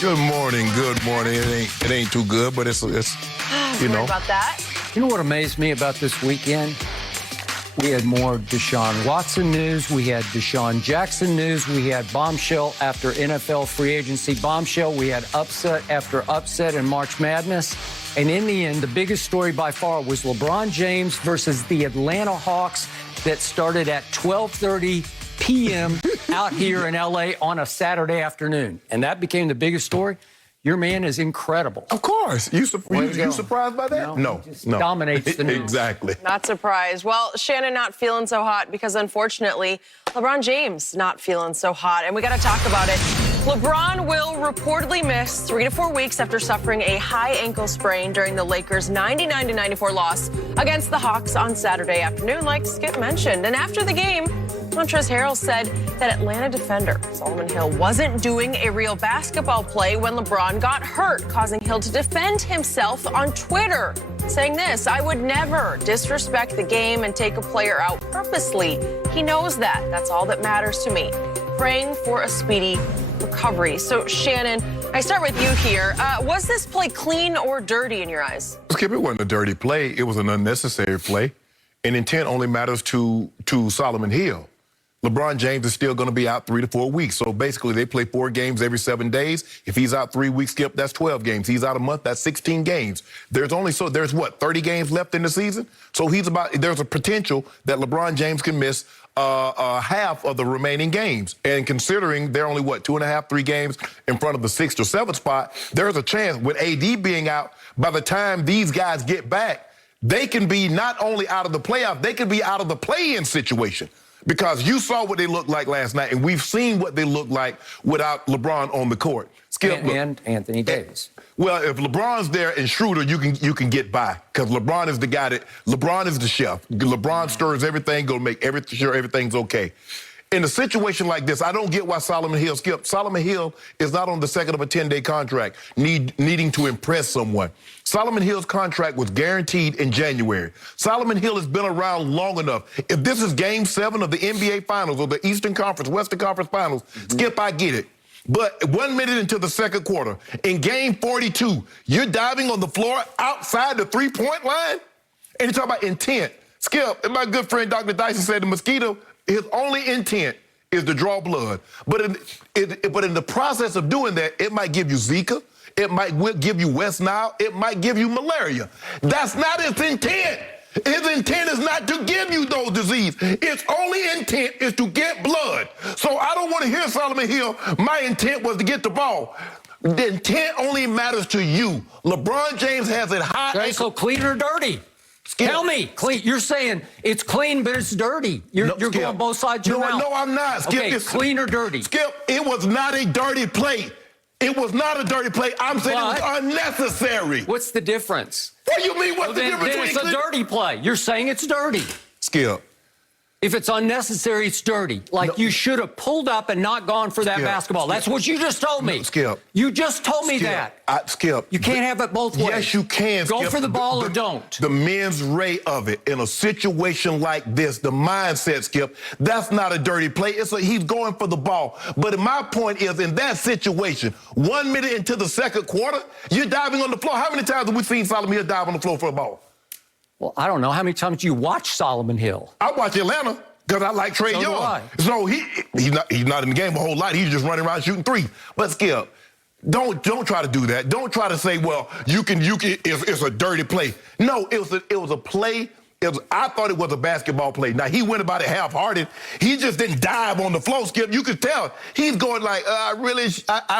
Good morning. Good morning. It ain't too good, but it's you know. About that. You know what amazed me about this weekend? We had more Deshaun Watson news. We had Deshaun Jackson news. We had bombshell after NFL free agency bombshell. We had upset after upset in March Madness. And in the end, the biggest story by far was LeBron James versus the Atlanta Hawks that started at 12:30 p.m. out here in L.A. on a Saturday afternoon. And that became the biggest story. Your man is incredible. Of course. You surprised by that? No. He just dominates the news. Exactly. Not surprised. Well, Shannon not feeling so hot because, unfortunately, LeBron James not feeling so hot. And we got to talk about it. LeBron will reportedly miss 3 to 4 weeks after suffering a high ankle sprain during the Lakers' 99-94 loss against the Hawks on Saturday afternoon, like Skip mentioned. And after the game, Montrezl Harrell said that Atlanta defender Solomon Hill wasn't doing a real basketball play when LeBron got hurt, causing Hill to defend himself on Twitter, saying this: "I would never disrespect the game and take a player out purposely. He knows that. That's all that matters to me. Praying for a speedy recovery." So, Shannon, I start with you here. Was this play clean or dirty in your eyes? Skip, it wasn't a dirty play. It was an unnecessary play. And intent only matters to Solomon Hill. LeBron James is still going to be out 3 to 4 weeks. So basically, they play 4 games every 7 days. If he's out 3 weeks, Skip, that's 12 games. He's out a month, that's 16 games. There's what, 30 games left in the season? So there's a potential that LeBron James can miss half of the remaining games. And considering they're only, 2.5, 3 games in front of the 6th or 7th spot, there's a chance with AD being out, by the time these guys get back, they can be not only out of the playoff, they can be out of the play-in situation. Because you saw what they looked like last night, and we've seen what they look like without LeBron on the court. Skip, and Anthony Davis. Well, if LeBron's there and Schroeder, you can get by, because LeBron is the guy LeBron is the chef. LeBron stirs everything, gonna make sure everything's okay. In a situation like this, I don't get why Solomon Hill, Skip. Solomon Hill is not on the second of a 10-day contract, needing to impress someone. Solomon Hill's contract was guaranteed in January. Solomon Hill has been around long enough. If this is Game 7 of the NBA Finals or the Eastern Conference, Western Conference Finals, Skip, I get it. But 1 minute into the second quarter, in Game 42, you're diving on the floor outside the three-point line? And you talk about intent. Skip, and my good friend Dr. Dyson said the mosquito, his only intent is to draw blood. But in the process of doing that, it might give you Zika. It might give you West Nile. It might give you malaria. That's not his intent. His intent is not to give you those diseases. Its only intent is to get blood. So I don't want to hear Solomon Hill, my intent was to get the ball. The intent only matters to you. LeBron James has it high. Okay, so clean or dirty? Skip. Tell me, clean. You're saying it's clean, but it's dirty. You're going both sides of your mouth. No, I'm not. Skip, okay, clean or dirty? Skip, it was not a dirty play. It was not a dirty play. I'm saying it was unnecessary. What's the difference? What do you mean, what's the difference then between... It's a dirty play. You're saying it's dirty. Skip. If it's unnecessary, it's dirty. Like, you should have pulled up and not gone for that basketball. That's what you just told me. No, Skip. You just told me that. Skip. You can't have it both ways. Yes, you can, Go Skip. for the ball or don't. The mens rea of it, in a situation like this, the mindset, Skip, that's not a dirty play. He's going for the ball. But my point is, in that situation, 1 minute into the second quarter, you're diving on the floor. How many times have we seen Solomon Hill dive on the floor for a ball? Well, I don't know. How many times do you watch Solomon Hill? I watch Atlanta because I like Trae Young. So he's not in the game a whole lot. He's just running around shooting threes. But Skip, don't try to do that. Don't try to say, well, it's a dirty play. No, it was a play. I thought it was a basketball play. Now, he went about it half-hearted. He just didn't dive on the floor, Skip. You could tell. He's going like, I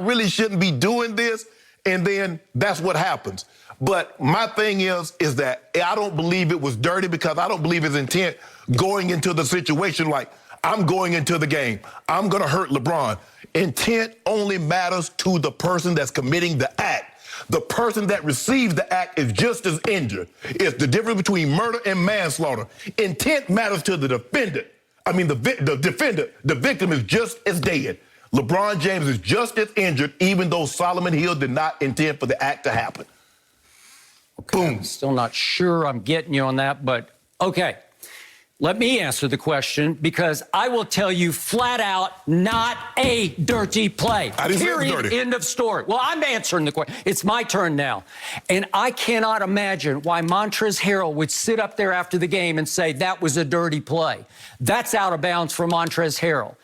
really shouldn't be doing this. And then that's what happens. But my thing is that I don't believe it was dirty, because I don't believe his intent going into the situation like, I'm going into the game, I'm going to hurt LeBron. Intent only matters to the person that's committing the act. The person that receives the act is just as injured. It's the difference between murder and manslaughter. Intent matters to the defendant. I mean, the defender. The victim is just as dead. LeBron James is just as injured, even though Solomon Hill did not intend for the act to happen. Okay, boom. I'm still not sure I'm getting you on that, but okay. Let me answer the question, because I will tell you flat out, not a dirty play. I didn't say it was Period. dirty. End of story. Well, I'm answering the question. It's my turn now. And I cannot imagine why Montrezl Harrell would sit up there after the game and say that was a dirty play. That's out of bounds for Montrezl Harrell.